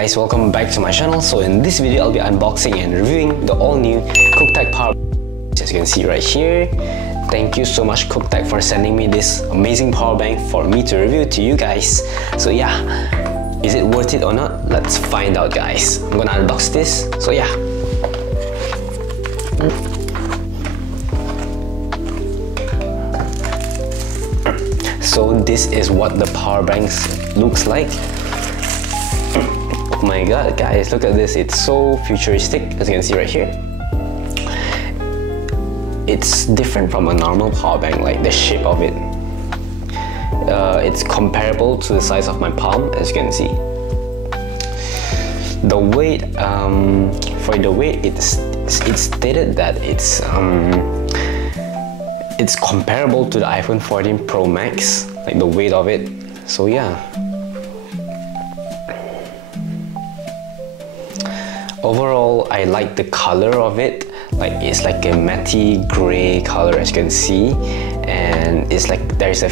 guys, welcome back to my channel. So in this video, I'll be unboxing and reviewing the all-new Cuktech power bank. As you can see right here. Thank you so much Cuktech for sending me this amazing power bank for me to review to you guys. So yeah, is it worth it or not? Let's find out guys. I'm gonna unbox this. So yeah. So this is what the power bank looks like. Oh my god guys, look at this, it's so futuristic as you can see right here. It's different from a normal power bank, like the shape of it. It's comparable to the size of my palm as you can see. The weight, for the weight, it's stated that it's comparable to the iPhone 14 Pro Max, like the weight of it. So yeah. Overall, I like the color of it. Like it's like a matte gray color as you can see, and it's like there's a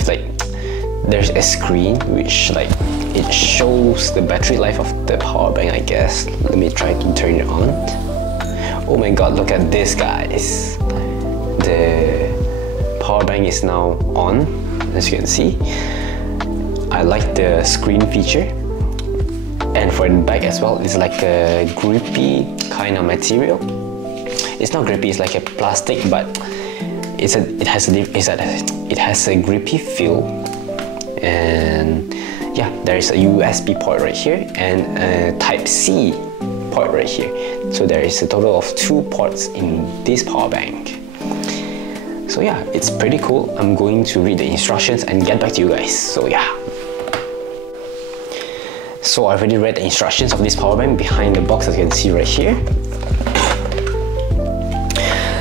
screen which like it shows the battery life of the power bank, I guess. Let me try to turn it on. Oh my god, look at this guys. The power bank is now on as you can see. I like the screen feature. And for the back as well, it's like a grippy kind of material. It's not grippy, it's like a plastic, but it has a grippy feel. And yeah, there is a USB port right here and a Type-C port right here. So there is a total of 2 ports in this power bank. So yeah, it's pretty cool. I'm going to read the instructions and get back to you guys. So yeah. So I already read the instructions of this power bank behind the box as you can see right here.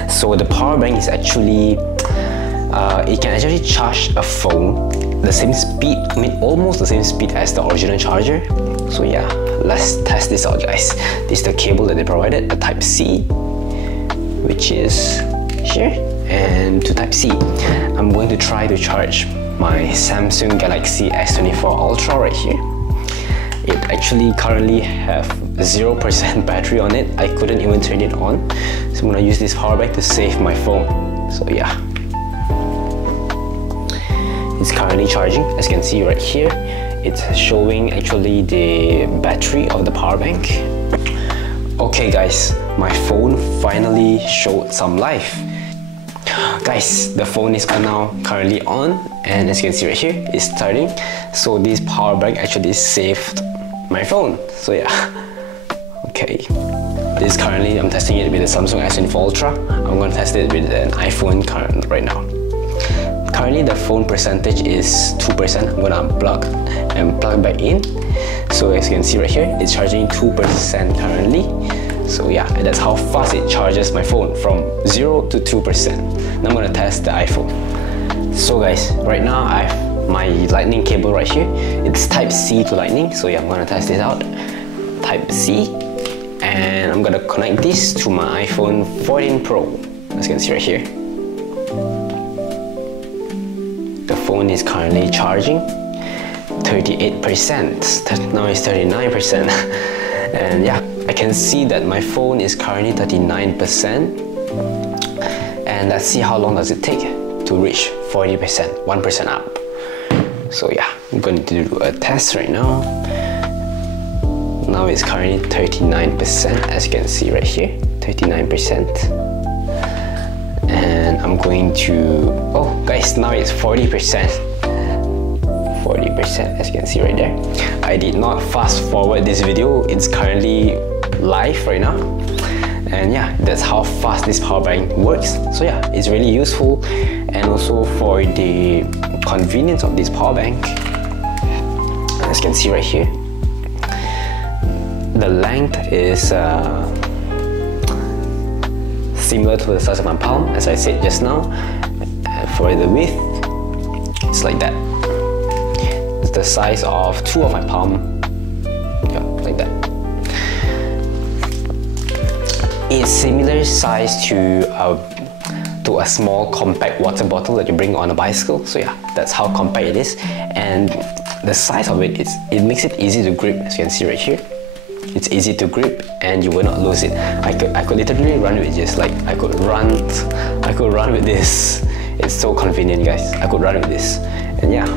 So the power bank is actually, it can actually charge a phone the same speed, I mean almost the same speed as the original charger. So yeah, let's test this out guys. This is the cable that they provided, a Type-C, which is here, and to Type-C. I'm going to try to charge my Samsung Galaxy S24 Ultra right here. It actually currently have 0% battery on it. I couldn't even turn it on. So I'm gonna use this power bank to save my phone. So yeah. It's currently charging, as you can see right here. It's showing actually the battery of the power bank. Okay guys, my phone finally showed some life. Guys, the phone is now currently on, and as you can see right here, it's starting. So this power bank actually saved my phone. So yeah. Okay. This is currently, I'm testing it with the Samsung S24 Ultra. I'm going to test it with an iPhone right now. Currently the phone percentage is 2%. I'm going to unplug and plug back in. So as you can see right here, it's charging 2% currently. So yeah, that's how fast it charges my phone, from 0 to 2%. Now I'm going to test the iPhone. So guys, right now I have my lightning cable right here. It's Type-C to lightning. So yeah, I'm going to test this out. Type-C. And I'm going to connect this to my iPhone 14 Pro. As you can see right here. The phone is currently charging 38%. Now it's 39%. And yeah, I can see that my phone is currently 39%. And let's see how long does it take to reach 40%, 1% up. So yeah, I'm going to do a test right now. Now it's currently 39%, as you can see right here, 39%. And I'm going to, oh guys, now it's 40%. 40%, as you can see right there. I did not fast forward this video, it's currently live right now. And yeah, that's how fast this power bank works. So yeah, it's really useful, and also for the convenience of this power bank, as you can see right here, the length is similar to the size of my palm, as I said just now. For the width, it's like that. It's the size of 2 of my palm. Yeah, like that. It's similar size to a small compact water bottle that you bring on a bicycle. So yeah, that's how compact it is. And the size of it makes it easy to grip, as you can see right here. It's easy to grip and you will not lose it. I could literally run with just like I could run with this. It's so convenient, guys. I could run with this. And yeah.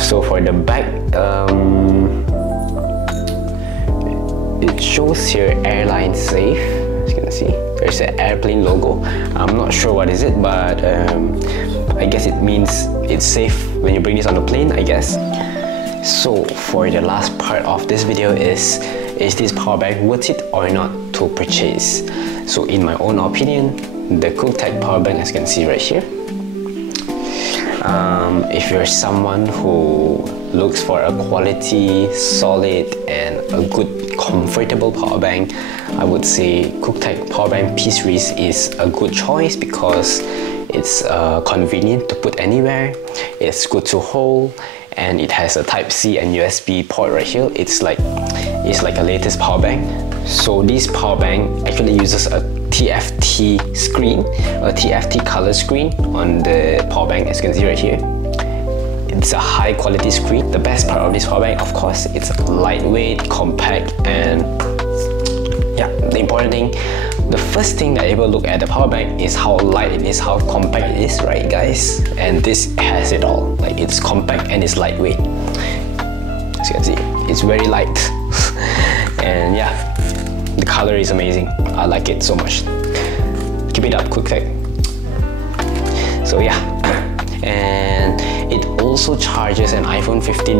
So for the back, it shows here airline safe. As you can see, there's an airplane logo. I'm not sure what is it, but I guess it means it's safe when you bring this on the plane, I guess. So for the last part of this video is this power bank worth it or not to purchase? So in my own opinion, the Cuktech power bank, as you can see right here, if you're someone who looks for a quality, solid and a good comfortable power bank, I would say Cuktech power bank P series is a good choice because it's convenient to put anywhere, it's good to hold, and it has a Type-C and USB port right here. It's like a latest power bank. So this power bank actually uses a TFT screen, a TFT color screen on the power bank, as you can see right here. It's a high quality screen. The best part of this power bank, of course, it's lightweight, compact, and yeah, the important thing, the first thing that you will look at the power bank is how light it is, how compact it is, right guys? And this has it all. Like, it's compact and it's lightweight. As you can see, it's very light. And yeah, the color is amazing. I like it so much. Keep it up, Cuktech. So yeah, and it also charges an iPhone 15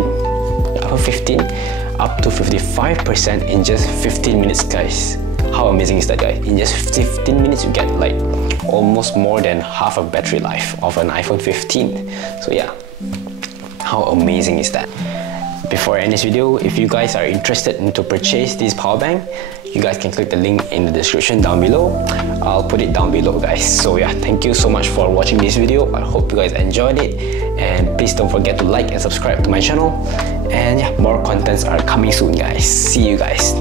up to 55% in just 15 minutes, guys. How amazing is that, guys? In just 15 minutes you get like almost more than half a battery life of an iPhone 15. So yeah, how amazing is that? Before I end this video, if you guys are interested in to purchase this power bank, you guys can click the link in the description down below. I'll put it down below, guys. So yeah, thank you so much for watching this video. I hope you guys enjoyed it, and please don't forget to like and subscribe to my channel. And yeah, more contents are coming soon, guys. See you guys.